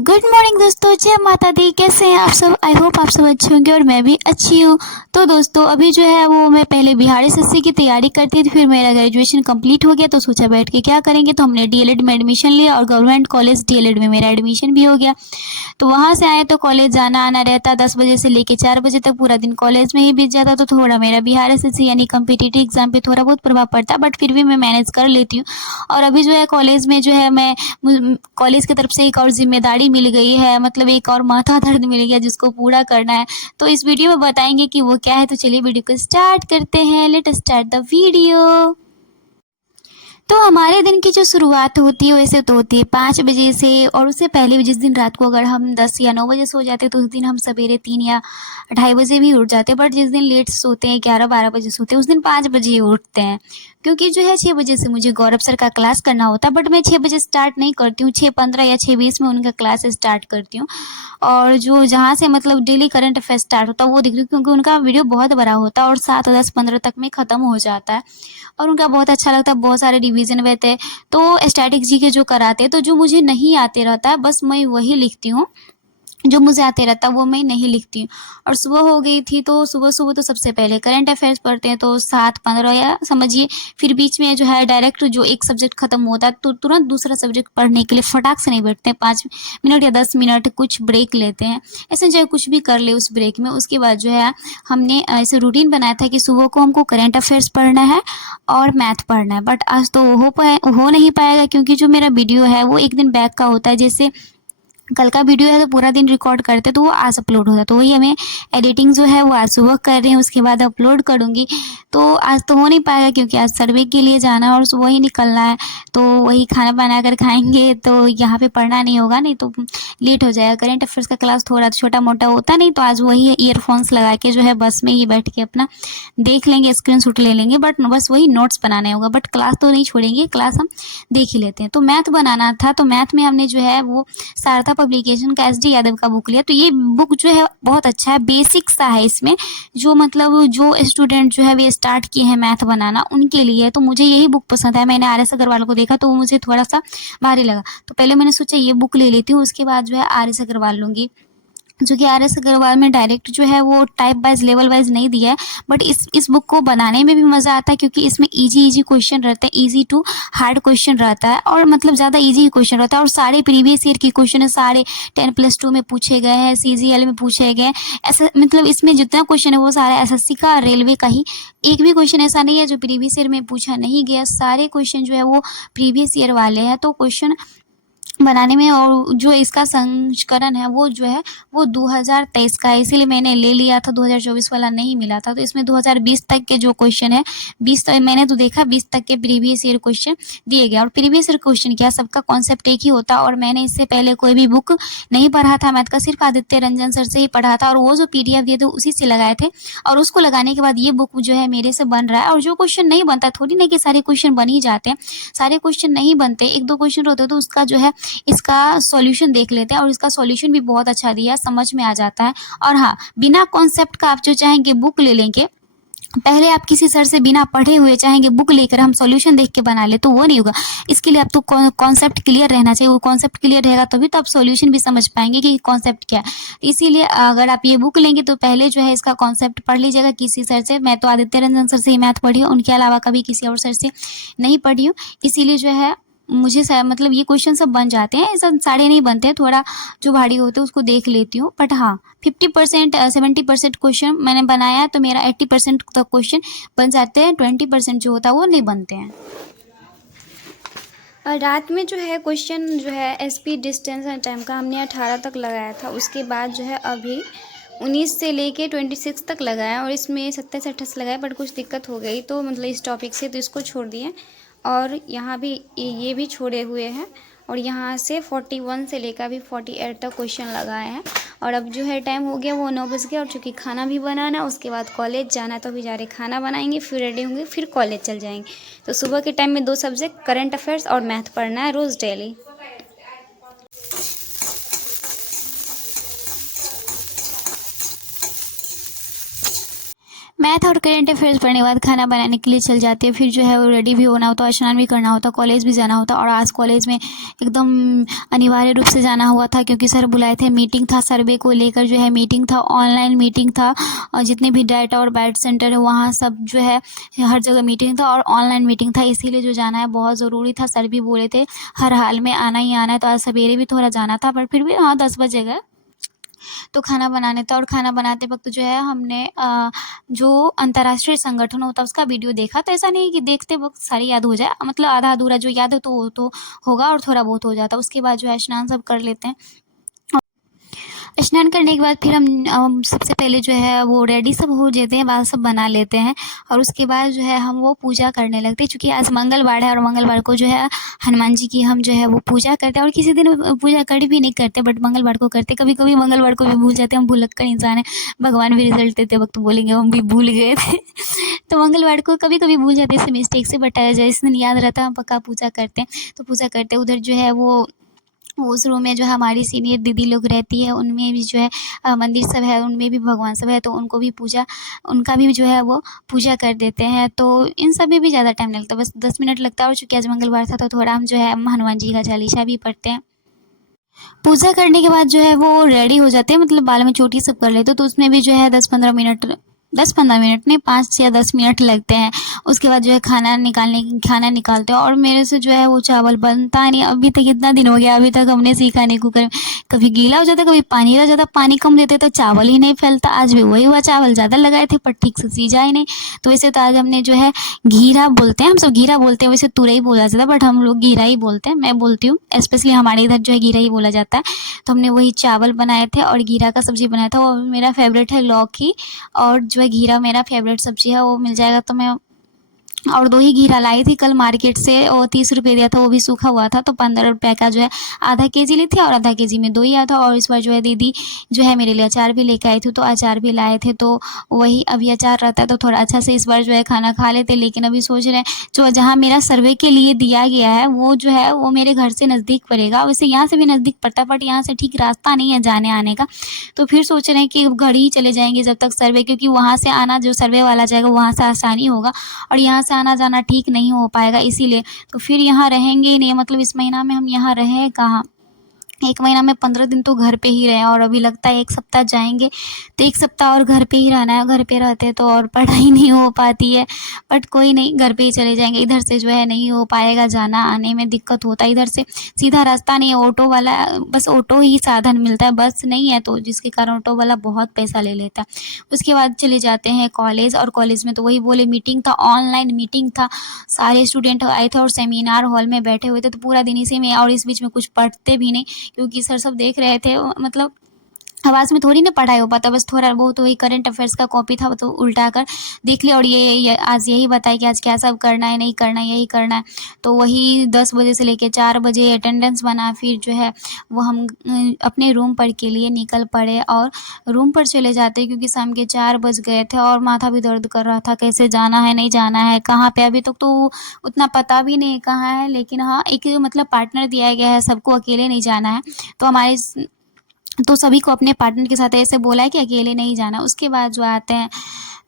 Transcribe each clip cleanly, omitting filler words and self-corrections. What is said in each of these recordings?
Good morning दोस्तों, जय माता दी। कैसे हैं आप सब? आई होप आप सब अच्छे होंगे और मैं भी अच्छी हूँ। तो दोस्तों अभी जो है वो मैं पहले बिहार एसएससी की तैयारी करती थी, फिर मेरा ग्रेजुएशन कंप्लीट हो गया तो सोचा बैठ के क्या करेंगे, तो हमने डीएलएड में एडमिशन लिया और गवर्नमेंट कॉलेज डीएलएड में मेरा एडमिशन भी हो गया। तो वहाँ से आए तो कॉलेज जाना आना रहता, 10 बजे से लेके 4 बजे तक पूरा दिन कॉलेज में ही बीत जाता। तो थोड़ा मेरा बिहार एसएससी यानी कम्पिटिटिव एग्जाम पे थोड़ा बहुत प्रभाव पड़ता, बट फिर भी मैं मैनेज कर लेती हूँ। और अभी जो है कॉलेज में जो है मैं कॉलेज की तरफ से एक और जिम्मेदारी मिल गई है, मतलब एक और माथा दर्द मिल गया जिसको पूरा करना है। तो इस वीडियो में बताएंगे कि वो क्या है। तो चलिए वीडियो को स्टार्ट करते हैं। Let start the video. तो हमारे दिन की जो शुरुआत होती है वैसे तो होती है 5 बजे से, और उससे पहले भी जिस दिन रात को अगर हम 10 या 9 बजे सो जाते हैं तो उस दिन हम सवेरे 3 या 2:30 बजे भी उठ जाते हैं। बट जिस दिन लेट सोते हैं 11-12 बजे सोते हैं उस दिन 5 बजे ही उठते हैं, क्योंकि जो है 6 बजे से मुझे गौरव सर का क्लास करना होता है। बट मैं 6 बजे स्टार्ट नहीं करती हूँ, 6:15 या 6:20 में उनका क्लास स्टार्ट करती हूँ। और जो जहाँ से मतलब डेली करंट अफेयर स्टार्ट होता है वो देखती हूँ, क्योंकि उनका वीडियो बहुत बड़ा होता है और 7, 10, 15 तक में ख़त्म हो जाता है और उनका बहुत अच्छा लगता है। बहुत सारे रिवीजन रहते हैं, तो स्टैटिक जी के जो कराते हैं, तो जो मुझे नहीं आते रहता है बस मैं वही लिखती हूँ, जो मुझे आते रहता वो मैं नहीं लिखती हूँ। और सुबह हो गई थी तो सुबह सुबह तो सबसे पहले करंट अफेयर्स पढ़ते हैं, तो 7:15 या समझिए। फिर बीच में जो है डायरेक्ट जो एक सब्जेक्ट खत्म होता है तो तुरंत दूसरा सब्जेक्ट पढ़ने के लिए फटाक से नहीं बैठते हैं, 5 मिनट या 10 मिनट कुछ ब्रेक लेते हैं। ऐसे चाहे कुछ भी कर ले उस ब्रेक में। उसके बाद जो है हमने ऐसे रूटीन बनाया था कि सुबह को हमको करंट अफेयर्स पढ़ना है और मैथ पढ़ना है। बट आज तो हो नहीं पाएगा, क्योंकि जो मेरा वीडियो है वो एक दिन बैक का होता है। जैसे कल का वीडियो है तो पूरा दिन रिकॉर्ड करते तो वो आज अपलोड होता, तो वही हमें एडिटिंग जो है वो आज सुबह कर रहे हैं, उसके बाद अपलोड करूँगी। तो आज तो हो नहीं पाएगा, क्योंकि आज सर्वे के लिए जाना है और सुबह ही निकलना है। तो वही खाना बना कर खाएंगे, तो यहाँ पे पढ़ना नहीं होगा, नहीं तो लेट हो जाएगा। करेंट अफेयर्स का क्लास थोड़ा छोटा मोटा होता नहीं, तो आज वही ईयरफोन्स लगा के जो है बस में ही बैठ के अपना देख लेंगे, स्क्रीनशॉट ले लेंगे। बट बस वही नोट्स बनाने होगा, बट क्लास तो नहीं छोड़ेंगे, क्लास हम देख ही लेते हैं। तो मैथ बनाना था, तो मैथ में हमने जो है वो शारदा पब्लिकेशन का एसडी यादव का बुक लिया। तो ये बुक जो है बहुत अच्छा है, बेसिक सा है इसमें, जो मतलब जो स्टूडेंट जो है वे स्टार्ट किए हैं मैथ बनाना उनके लिए है। तो मुझे यही बुक पसंद है। मैंने आर एस अग्रवाल को देखा तो वो मुझे थोड़ा सा भारी लगा, तो पहले मैंने सोचा ये बुक ले लेती हूँ, उसके बाद जो है आर एस अग्रवाल लूँगी। जो कि आर एस अग्रवाल में डायरेक्ट जो है वो टाइप वाइज लेवल वाइज नहीं दिया है, बट इस बुक को बनाने में भी मज़ा आता है, क्योंकि इसमें इजी क्वेश्चन रहते हैं, इजी टू हार्ड क्वेश्चन रहता है, और मतलब ज़्यादा इजी क्वेश्चन रहता है। और सारे प्रीवियस ईयर के क्वेश्चन है, सारे 10+2 में पूछे गए हैं, सीजीएल में पूछे गए। ऐसा मतलब इसमें जितना क्वेश्चन है वो सारा एसएससी का, रेलवे का ही। एक भी क्वेश्चन ऐसा नहीं है जो प्रीवियस ईयर में पूछा नहीं गया, सारे क्वेश्चन जो है वो प्रीवियस ईयर वाले हैं। तो क्वेश्चन बनाने में, और जो इसका संस्करण है वो जो है वो 2023 का है, इसीलिए मैंने ले लिया था। 2024 वाला नहीं मिला था, तो इसमें 2020 तक के जो क्वेश्चन है, 20 तक मैंने तो देखा, 20 तक के प्रीवियस ईयर क्वेश्चन दिए गए। और प्रीवियस ईयर क्वेश्चन क्या, सबका कॉन्सेप्ट एक ही होता, और मैंने इससे पहले कोई भी बुक नहीं पढ़ा था मैथ का, सिर्फ आदित्य रंजन सर से ही पढ़ा था, और वो जो पीडीएफ दिए थे उसी से लगाए थे। और उसको लगाने के बाद ये बुक जो है मेरे से बन रहा है। और जो क्वेश्चन नहीं बनता, थोड़ी ना कि सारे क्वेश्चन बन ही जाते हैं, सारे क्वेश्चन नहीं बनते, 1-2 क्वेश्चन होते तो उसका जो है इसका सॉल्यूशन देख लेते हैं, और इसका सॉल्यूशन भी बहुत अच्छा दिया, समझ में आ जाता है। और हाँ, बिना कॉन्सेप्ट का आप जो चाहेंगे बुक ले लेंगे, पहले आप किसी सर से बिना पढ़े हुए चाहेंगे बुक लेकर हम सॉल्यूशन देख के बना ले, तो वो नहीं होगा। इसके लिए आप तो कॉन्सेप्ट क्लियर रहना चाहिए, वो कॉन्सेप्ट क्लियर रहेगा तभी तो आप सॉल्यूशन भी समझ पाएंगे कि कॉन्सेप्ट क्या है। इसीलिए अगर आप ये बुक लेंगे तो पहले जो है इसका कॉन्सेप्ट पढ़ लीजिएगा किसी सर से। मैं तो आदित्य रंजन सर से ही मैथ पढ़ी हूँ, उनके अलावा कभी किसी और सर से नहीं पढ़ी हूँ। इसीलिए जो है मुझे मतलब ये क्वेश्चन सब बन जाते हैं, सब सारे नहीं बनते हैं, थोड़ा जो भारी होते हैं उसको देख लेती हूँ। बट हाँ, 50% 70% क्वेश्चन मैंने बनाया है, तो मेरा 80% तक क्वेश्चन बन जाते हैं, 20% जो होता है वो नहीं बनते हैं। और रात में जो है क्वेश्चन जो है एसपी डिस्टेंस एंड टाइम का हमने 18 तक लगाया था, उसके बाद जो है अभी 19 से लेके 26 तक लगाया, और इसमें 27-28 लगाया, बट कुछ दिक्कत हो गई तो मतलब इस टॉपिक से, तो इसको छोड़ दिए। और यहाँ भी ये भी छोड़े हुए हैं, और यहाँ से 41 से लेकर अभी 48 तक क्वेश्चन लगाए हैं। और अब जो है टाइम हो गया वो 9 बज गया, और चूँकि खाना भी बनाना, उसके बाद कॉलेज जाना, तो अभी जा रहे खाना बनाएंगे, फिर रेडी होंगे, फिर कॉलेज चल जाएंगे। तो सुबह के टाइम में 2 सब्जेक्ट करंट अफेयर्स और मैथ पढ़ना है रोज़ डेली। मैथ और करंट अफेयर्स पढ़ने के बाद खाना बनाने के लिए चल जाती है। फिर जो है वो रेडी भी होना होता है, स्नान भी करना होता है, कॉलेज भी जाना होता है। और आज कॉलेज में एकदम अनिवार्य रूप से जाना हुआ था क्योंकि सर बुलाए थे, मीटिंग था सर्वे को लेकर, जो है मीटिंग था, ऑनलाइन मीटिंग था। और जितने भी डाटा और बैट सेंटर है वहाँ सब जो है हर जगह मीटिंग था और ऑनलाइन मीटिंग था, इसीलिए जो जाना है बहुत ज़रूरी था। सर भी बोले थे हर हाल में आना ही आना है, तो आज सवेरे भी थोड़ा जाना था, पर फिर भी हाँ 10 बजे गए। तो खाना बनाने था और खाना बनाते वक्त जो है हमने जो अंतर्राष्ट्रीय संगठन होता है उसका वीडियो देखा। तो ऐसा नहीं कि देखते वक्त सारी याद हो जाए, मतलब आधा अधूरा जो याद है तो वो तो होगा और थोड़ा बहुत हो जाता। उसके बाद जो है स्नान सब कर लेते हैं। स्नान करने के बाद फिर हम सबसे पहले जो है वो रेडी सब हो जाते हैं, बाल सब बना लेते हैं। और उसके बाद जो है हम वो पूजा करने लगते हैं, क्योंकि आज मंगलवार है और मंगलवार को जो है हनुमान जी की हम जो है वो पूजा करते हैं। और किसी दिन पूजा कर भी नहीं करते, बट मंगलवार को करते। कभी कभी मंगलवार को भी भूल जाते हैं, हम भुलक्कड़ इंसान है। भगवान भी रिजल्ट देते वक्त बोलेंगे हम भी भूल गए थे तो मंगलवार को कभी कभी भूल जाते हैं मिस्टेक से, बट जिस दिन याद रहता है हम पक्का पूजा करते हैं। तो पूजा करते उधर जो है वो उस रूम में जो हमारी सीनियर दीदी लोग रहती है, उनमें भी जो है मंदिर सब है, उनमें भी भगवान सब है, तो उनको भी पूजा, उनका भी जो है वो पूजा कर देते हैं। तो इन सब में भी ज़्यादा टाइम लगता है, बस 10 मिनट लगता है। और चूँकि आज मंगलवार था तो थोड़ा हम जो है हनुमान जी का चालीसा भी पढ़ते हैं। पूजा करने के बाद जो है वो रेडी हो जाते हैं, मतलब बाल में चोटी सब कर लेते हैं। तो उसमें भी जो है 10-15 मिनट नहीं 5 या 10 मिनट लगते हैं। उसके बाद जो है खाना निकालते हैं। और मेरे से जो है वो चावल बनता नहीं, अभी तक इतना दिन हो गया, अभी तक हमने सीखा नहीं कुकर। कभी गीला हो जाता, कभी पानी रह जाता, पानी कम देते तो चावल ही नहीं फैलता। आज भी वही हुआ, चावल ज़्यादा लगाए थे पर ठीक से सीजा ही नहीं। तो वैसे तो आज हमने जो है घीरा बोलते हैं, हम सब घीरा बोलते हैं, वैसे तुरई बोला जाता है बट हम लोग घीरा ही बोलते हैं। मैं बोलती हूँ, स्पेशली हमारे इधर जो है घीरा ही बोला जाता है। तो हमने वही चावल बनाए थे और घीरा का सब्ज़ी बनाया था। वो मेरा फेवरेट है लौकी, और जो है घीरा मेरा फेवरेट सब्ज़ी है। वो मिल जाएगा तो मैं, और 2 ही घीरा लाई थी कल मार्केट से, और 30 रुपये दिया था, वो भी सूखा हुआ था। तो 15 रुपये का जो है आधा केजी ली थी और आधा केजी में 2 ही आया था। और इस बार जो है दीदी जो है मेरे लिए अचार भी लेके आई थी, तो अचार भी लाए थे। तो वही अभी अचार रहता है तो थोड़ा अच्छा से इस बार जो है खाना खा लेते। लेकिन अभी सोच रहे हैं जो जहाँ मेरा सर्वे के लिए दिया गया है वो जो है वो मेरे घर से नज़दीक पड़ेगा। वैसे यहाँ से भी नज़दीक पड़ता है बट यहाँ से ठीक रास्ता नहीं है जाने आने का। तो फिर सोच रहे हैं कि घर ही चले जाएंगे जब तक सर्वे, क्योंकि वहाँ से आना जो सर्वे वाला जाएगा वहाँ से आसानी होगा और यहाँ से आना जाना ठीक नहीं हो पाएगा, इसीलिए तो फिर यहाँ रहेंगे ही नहीं। मतलब इस महीना में हम यहाँ रहे कहाँ, 1 महीना में 15 दिन तो घर पे ही रहे, और अभी लगता है 1 सप्ताह जाएंगे तो 1 सप्ताह और घर पे ही रहना है। घर पे रहते तो और पढ़ाई नहीं हो पाती है, बट कोई नहीं, घर पे ही चले जाएंगे। इधर से जो है नहीं हो पाएगा, जाना आने में दिक्कत होता है। इधर से सीधा रास्ता नहीं है, ऑटो वाला, बस ऑटो ही साधन मिलता है, बस नहीं है, तो जिसके कारण ऑटो वाला बहुत पैसा ले लेता है। उसके बाद चले जाते हैं कॉलेज, और कॉलेज में तो वही बोले मीटिंग था, ऑनलाइन मीटिंग था, सारे स्टूडेंट आए थे और सेमिनार हॉल में बैठे हुए थे। तो पूरा दिन इसी में, और इस बीच में कुछ पढ़ते भी नहीं क्योंकि सर सब देख रहे थे। मतलब आवाज़ में थोड़ी ना पढ़ाई हो पाता, बस थोड़ा बहुत वही करंट अफेयर्स का कॉपी था तो उल्टा कर देख लिया। और ये आज यही बताया कि आज क्या सब करना है, नहीं करना है, यही करना है। तो वही 10 बजे से लेके 4 बजे अटेंडेंस बना, फिर जो है वो हम अपने रूम पर के लिए निकल पड़े और रूम पर चले जाते क्योंकि शाम के 4 बज गए थे और माथा भी दर्द कर रहा था, कैसे जाना है, नहीं जाना है, कहाँ पे। अभी तक तो उतना पता भी नहीं कहाँ है, लेकिन हाँ एक मतलब पार्टनर दिया गया है, सबको अकेले नहीं जाना है। तो हमारे तो सभी को अपने पार्टनर के साथ ऐसे बोला है कि अकेले नहीं जाना। उसके बाद जो आते हैं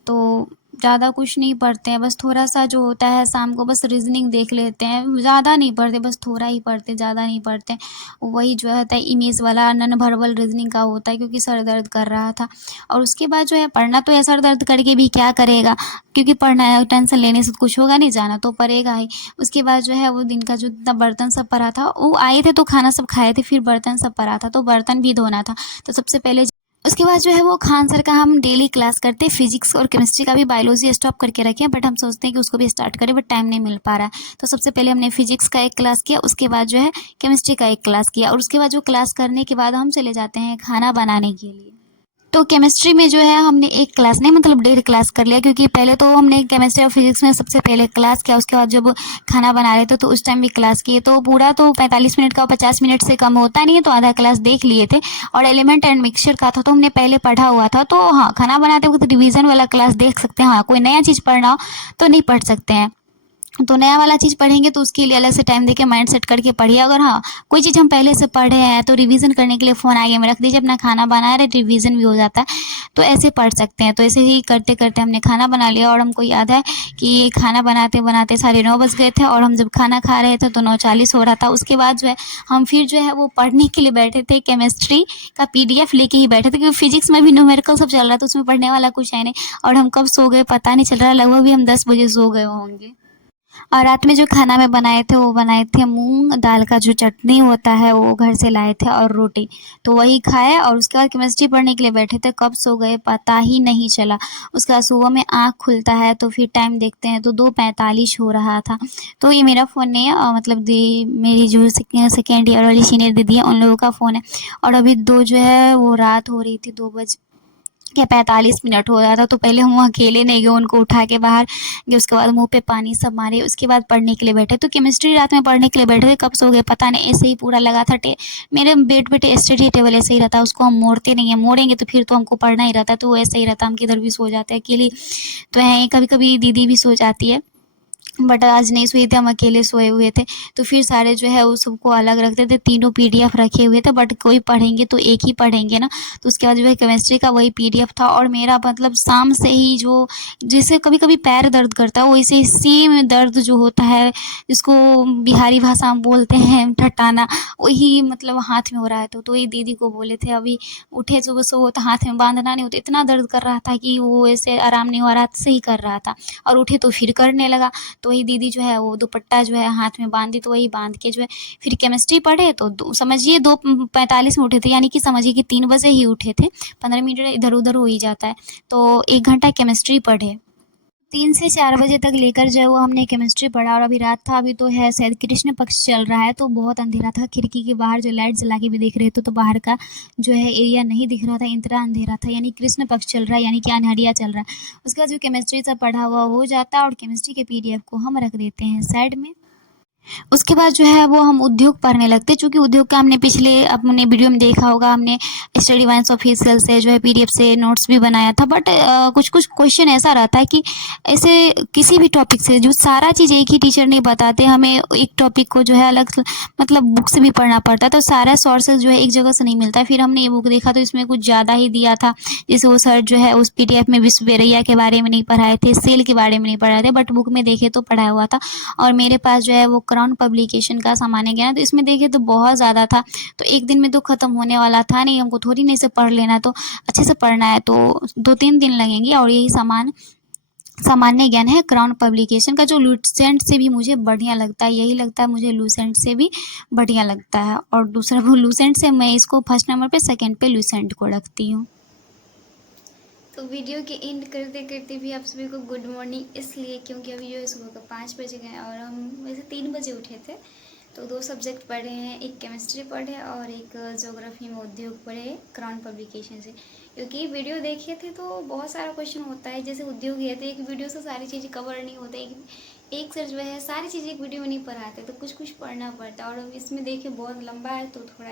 तो ज़्यादा कुछ नहीं पढ़ते हैं, बस थोड़ा सा जो होता है शाम को बस रीजनिंग देख लेते हैं, ज़्यादा नहीं पढ़ते, बस थोड़ा ही पढ़ते, ज़्यादा नहीं पढ़ते। वही जो होता है इमेज वाला नन वर्बल रीजनिंग का होता है क्योंकि सर दर्द कर रहा था। और उसके बाद जो है पढ़ना तो है, सर दर्द करके भी क्या करेगा, क्योंकि पढ़ना है, टेंशन लेने से कुछ होगा नहीं, जाना तो पड़ेगा ही। उसके बाद जो है वो दिन का जो इतना बर्तन सब पड़ा था, वो आए थे तो खाना सब खाए थे, फिर बर्तन सब पड़ा था तो बर्तन भी धोना था। तो सबसे पहले उसके बाद जो है वो खान सर का हम डेली क्लास करते हैं, फिजिक्स और केमिस्ट्री का भी, बायोलॉजी स्टॉप करके रखे हैं बट हम सोचते हैं कि उसको भी स्टार्ट करें बट टाइम नहीं मिल पा रहा है। तो सबसे पहले हमने फिजिक्स का एक क्लास किया, उसके बाद जो है केमिस्ट्री का एक क्लास किया, और उसके बाद जो क्लास करने के बाद हम चले जाते हैं खाना बनाने के लिए। तो केमिस्ट्री में जो है हमने एक क्लास नहीं मतलब 1.5 क्लास कर लिया, क्योंकि पहले तो हमने केमिस्ट्री और फिजिक्स में सबसे पहले क्लास किया, उसके बाद जब खाना बना रहे थे तो उस टाइम भी क्लास किए। तो पूरा तो 45 मिनट का 50 मिनट से कम होता नहीं है, तो आधा क्लास देख लिए थे। और एलिमेंट एंड मिक्सचर का था तो हमने पहले पढ़ा हुआ था, तो हाँ खाना बनाते वक्त रिविज़न वाला क्लास देख सकते हैं। हाँ कोई नया चीज़ पढ़ना हो तो नहीं पढ़ सकते हैं। तो नया वाला चीज़ पढ़ेंगे तो उसके लिए अलग से टाइम देके माइंड सेट करके पढ़िए। अगर हाँ कोई चीज़ हम पहले से पढ़े हैं तो रिवीजन करने के लिए फ़ोन आगे में रख दीजिए, अपना खाना बना रहे रिवीजन भी हो जाता है, तो ऐसे पढ़ सकते हैं। तो ऐसे ही करते करते हमने खाना बना लिया और हमको याद है कि खाना बनाते बनाते 9:30 बज गए थे और हम जब खाना खा रहे थे तो 9:40 हो रहा था। उसके बाद जो है हम फिर जो है वो पढ़ने के लिए बैठे थे, केमिस्ट्री का PDF लेके ही बैठे थे, क्योंकि फिजिक्स में भी न्यूमेरिकल सब चल रहा था, उसमें पढ़ने वाला कुछ है नहीं। और हम कब सो गए पता नहीं चल रहा, लगभग भी हम 10 बजे सो गए होंगे। और रात में जो खाना में बनाए थे वो बनाए थे मूंग दाल का जो चटनी होता है वो घर से लाए थे और रोटी, तो वही खाए और उसके बाद केमिस्ट्री पढ़ने के लिए बैठे थे। कब सो गए पता ही नहीं चला। उसके बाद सुबह में आँख खुलता है तो फिर टाइम देखते हैं तो 2:45 हो रहा था। तो ये मेरा फ़ोन नहीं है, मतलब मेरी जो सेकेंड ईयर वाली सीनियर दीदी है उन लोगों का फ़ोन है। और अभी 2 जो है वो रात हो रही थी, 2 बज के 45 मिनट हो रहा था। तो पहले हम अकेले नहीं गए, उनको उठा के बाहर गए, उसके बाद मुँह पे पानी सब मारे, उसके बाद पढ़ने के लिए बैठे। तो केमिस्ट्री रात में पढ़ने के लिए बैठे थे, कब सो गए पता नहीं, ऐसे ही पूरा लगा था मेरे बेड पे स्टडी टेबल ऐसे ही रहता है, उसको हम मोड़ते नहीं हैं, मोड़ेंगे तो फिर तो हमको पढ़ना ही रहता है, तो वो ऐसे ही रहता है, हम किधर भी सो जाते हैं अकेले। तो हैं कभी कभी दीदी भी सो जाती है, बट आज नहीं सोए थे, हम अकेले सोए हुए थे। तो फिर सारे जो है वो सबको अलग रखते थे, तीनों PDF रखे हुए थे, बट कोई पढ़ेंगे तो एक ही पढ़ेंगे ना। तो उसके बाद जो है केमिस्ट्री का वही PDF था और मेरा मतलब शाम से ही जो जैसे कभी कभी पैर दर्द करता है वैसे सेम दर्द जो होता है, जिसको बिहारी भाषा में बोलते हैं ठटाना, वही मतलब हाथ में हो रहा है। तो ये दीदी को बोले थे अभी उठे सुबह सुबह तो हाथ में बांधना नहीं होता, इतना दर्द कर रहा था कि वो ऐसे आराम नहीं हो रहा था, सही कर रहा था, और उठे तो फिर करने लगा। तो वही दीदी जो है वो दुपट्टा जो है हाथ में बांधी, तो वही बांध के जो है फिर केमिस्ट्री पढ़े। तो समझिए 2:45 में उठे थे, यानी कि समझिए कि 3 बजे ही उठे थे, 15 मिनट इधर उधर हो ही जाता है। तो 1 घंटा केमिस्ट्री पढ़े, 3 से 4 बजे तक लेकर जो है वो हमने केमिस्ट्री पढ़ा। और अभी रात था, अभी तो है शायद कृष्ण पक्ष चल रहा है, तो बहुत अंधेरा था। खिड़की के बाहर जो लाइट जला के भी देख रहे थे तो बाहर का जो है एरिया नहीं दिख रहा था, इतना अंधेरा था, यानी कृष्ण पक्ष चल रहा है, यानी कि अंधेरिया चल रहा है। उसके बाद जो केमिस्ट्री सब पढ़ा हुआ हो जाता है और केमिस्ट्री के PDF को हम रख देते हैं साइड में। उसके बाद जो है वो हम उद्योग पढ़ने लगते, चूँकि उद्योग का हमने पिछले अपने वीडियो में देखा होगा, हमने स्टडी वाइन्स ऑफिशियल से जो है PDF से नोट्स भी बनाया था। बट कुछ कुछ क्वेश्चन ऐसा रहता है कि ऐसे किसी भी टॉपिक से जो सारा चीज़ एक ही टीचर नहीं बताते, हमें एक टॉपिक को जो है अलग मतलब बुक से भी पढ़ना पड़ता है, तो सारा सोर्सेज जो है एक जगह से नहीं मिलता है। फिर हमने ये बुक देखा तो इसमें कुछ ज़्यादा ही दिया था, जैसे वो सर जो है उस PDF में विश्वेश्वरैया के बारे में नहीं पढ़ाए थे, सेल के बारे में नहीं पढ़ाए थे, बट बुक में देखे तो पढ़ाया हुआ था। और मेरे पास जो है वो क्राउन पब्लिकेशन का सामान्य ज्ञान, तो इसमें देखे तो बहुत ज़्यादा था, तो एक दिन में तो ख़त्म होने वाला था नहीं, हमको थोड़ी नहीं से पढ़ लेना, तो अच्छे से पढ़ना है तो 2-3 दिन लगेंगे। और यही सामान्य ज्ञान है क्राउन पब्लिकेशन का, जो लूसेंट से भी मुझे बढ़िया लगता है, यही लगता है मुझे लूसेंट से भी बढ़िया लगता है। और दूसरा वो लूसेंट से मैं इसको फर्स्ट नंबर पे, सेकंड पे लूसेंट को रखती हूँ। तो वीडियो के एंड करते करते भी आप सभी को गुड मॉर्निंग, इसलिए क्योंकि अभी जो है सुबह का 5 बजे गए और हम वैसे 3 बजे उठे थे। तो 2 सब्जेक्ट पढ़े हैं, एक केमिस्ट्री पढ़े और एक ज्योग्राफी में उद्योग पढ़े क्राउन पब्लिकेशन से। क्योंकि वीडियो देखे थे तो बहुत सारा क्वेश्चन होता है, जैसे उद्योग है तो एक वीडियो से सारी चीज़ें कवर नहीं होता, एक सर जो है सारी चीज़ें एक वीडियो में नहीं पढ़ाते, तो कुछ कुछ पढ़ना पड़ता है। और अब इसमें देखे बहुत लंबा है तो थोड़ा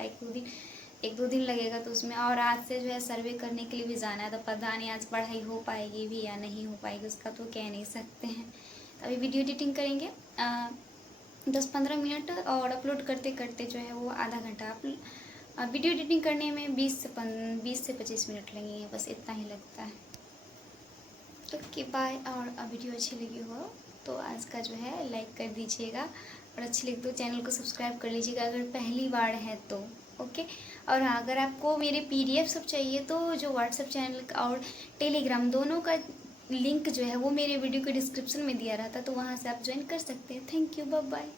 एक दो दिन लगेगा तो उसमें। और आज से जो है सर्वे करने के लिए भी जाना है, तो पता नहीं आज पढ़ाई हो पाएगी भी या नहीं हो पाएगी, उसका तो कह नहीं सकते हैं। तो अभी वीडियो एडिटिंग करेंगे 10-15 मिनट, और अपलोड करते करते जो है वो आधा घंटा। वीडियो एडिटिंग करने में 20 से 25 मिनट लगेंगे, बस इतना ही लगता है। तो ओके बाय। और वीडियो अच्छी लगी हो तो आज का जो है लाइक कर दीजिएगा, और अच्छी लगी तो चैनल को सब्सक्राइब कर लीजिएगा अगर पहली बार है तो। ओके। और हाँ, अगर आपको मेरे PDF सब चाहिए तो जो व्हाट्सएप चैनल और टेलीग्राम दोनों का लिंक जो है वो मेरे वीडियो के डिस्क्रिप्शन में दिया रहता है, तो वहाँ से आप ज्वाइन कर सकते हैं। Thank you, bye bye.